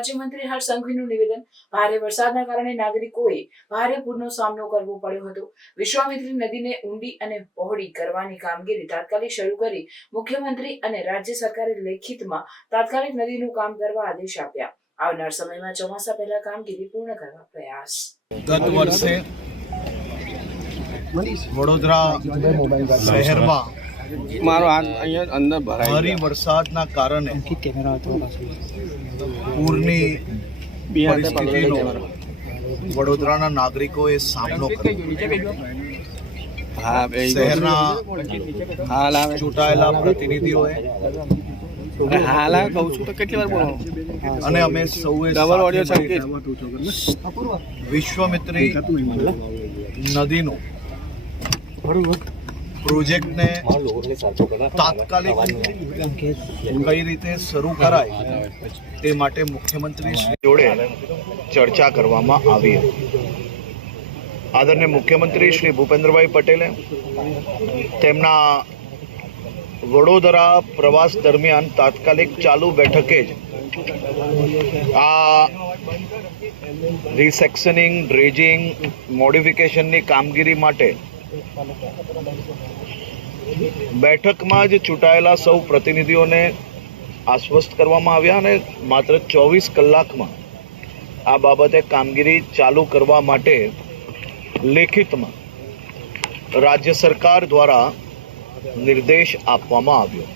રાજ્યમંત્રી હર્ષ સંઘવીનું નિવેદન ભારે વરસાદના કારણે નાગરિકોએ ભારે પૂરનો સામનો કરવો પડ્યો હતો. વિશ્વામિત્રી નદીને ઊંડી અને પહોળી કરવાની કામગીરી તાત્કાલિક શરૂ કરી મુખ્યમંત્રી અને રાજ્ય સરકારે લેખિતમાં તાત્કાલિક નદીનું કામ કરવા આદેશ આપ્યા. આવનાર સમયમાં ચોમાસા પહેલા કામગીરી પૂર્ણ કરવા પ્રયાસ. ગત વર્ષે વડોદરા શહેરમાં મારો હાથ અહીંયા અંદર ભરાઈ ભારે વરસાદના કારણે કેમેરા બે પકડી પરિસ્થિતિનો વડોદરાના નાગરિકોએ સામનો કર્યો. શહેરના ચૂંટાયેલા પ્રતિનિધિઓએ. અરે હાલ આવે કહું છું કેટલી અને અમે સૌએ વિશ્વામિત્રી નદીનો પ્રોજેક્ટને તાત્કાલિક કઈ રીતે શરૂ કરાય તે માટે મુખ્યમંત્રી જોડે ચર્ચા કરવામાં આવી આદરણીય મુખ્યમંત્રી શ્રી ભૂપેન્દ્રભાઈ પટેલે તેમના વડોદરા પ્રવાસ દરમિયાન તાત્કાલિક ચાલુ બેઠકે જ આ રિસેક્શનિંગ ડ્રેજિંગ મોડિફિકેશનની કામગીરી માટે બેઠકમાં જ ચૂંટાયેલા સૌ પ્રતિનિધિઓને આશ્વસ્ત કરવામાં આવ્યા અને માત્ર ચોવીસ કલાકમાં આ બાબતે કામગીરી ચાલુ કરવા માટે લેખિતમાં રાજ્ય સરકાર દ્વારા નિર્દેશ આપવામાં આવ્યો.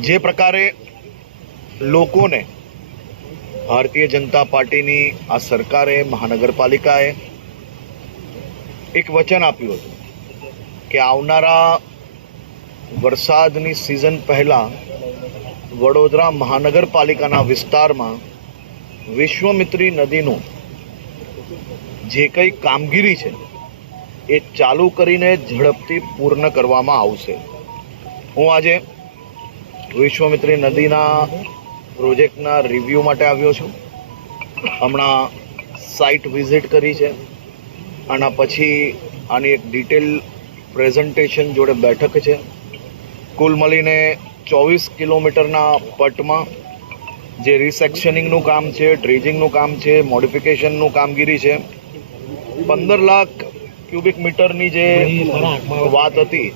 જે પ્રકારે લોકોને ભારતીય જનતા પાર્ટીની આ સરકારે, મહાનગરપાલિકાએ એક વચન આપ્યું હતું કે આવનારા વરસાદની સિઝન પહેલાં વડોદરા મહાનગરપાલિકાના વિસ્તારમાં વિશ્વમિત્રી નદીનું જે કંઈ કામગીરી છે એ ચાલુ કરીને ઝડપથી પૂર્ણ કરવામાં આવશે. હું આજે વિશ્વમિત્રી નદીના પ્રોજેક્ટના રિવ્યૂ માટે આવ્યો છું. હમણાં સાઇટ વિઝિટ કરી છે. આના પછી આની એક ડિટેલ પ્રેઝન્ટેશન જોડે બેઠક છે. કુલ મળીને ચોવીસ કિલોમીટરના પટમાં જે રિસેક્શનિંગનું કામ છે ડ્રેજિંગનું કામ છે મોડિફિકેશનનું કામગીરી છે. પંદર લાખ ક્યુબિક મીટરની જે વાત હતી,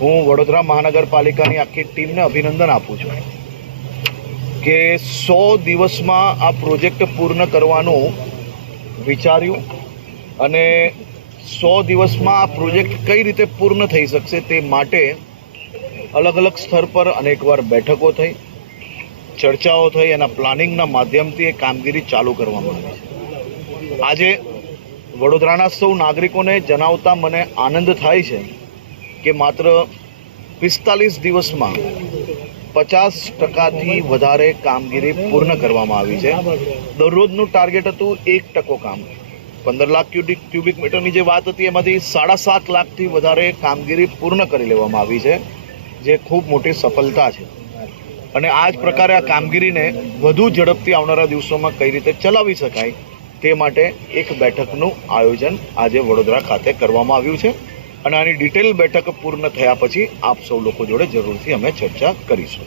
હું વડોદરા મહાનગરપાલિકાની આખી ટીમને અભિનંદન આપું છું કે સો દિવસમાં આ પ્રોજેક્ટ પૂર્ણ કરવાનું વિચાર્યું અને સો દિવસમાં આ પ્રોજેક્ટ કઈ રીતે પૂર્ણ થઈ શકશે તે માટે અલગ અલગ સ્તર પર અનેકવાર બેઠકો થઈ, ચર્ચાઓ થઈ, એના પ્લાનિંગના માધ્યમથી એ કામગીરી ચાલુ કરવામાં આવી છે. આજે વડોદરાના સૌ નાગરિકોને જણાવતા મને આનંદ થાય છે કે માત્ર પિસ્તાલીસ દિવસમાં પચાસ ટકાથી વધારે કામગીરી પૂર્ણ કરવામાં આવી છે. દરરોજનું ટાર્ગેટ હતું એક ટકો કામ. પંદર લાખ ક્યુબિક ક્યુબિક મીટરની જે વાત હતી, એમાંથી સાડા સાત લાખથી વધારે કામગીરી પૂર્ણ કરી લેવામાં આવી છે, જે ખૂબ મોટી સફળતા છે. અને આ જ પ્રકારે આ કામગીરીને વધુ ઝડપથી આવનારા દિવસોમાં કઈ રીતે ચલાવી શકાય, તે માટે એક બેઠકનું આયોજન આજે વડોદરા ખાતે કરવામાં આવ્યું છે. અને આની ડિટેલ બેઠક પૂર્ણ થયા પછી આપ સૌ લોકો જોડે જરૂરથી અમે ચર્ચા કરીશું.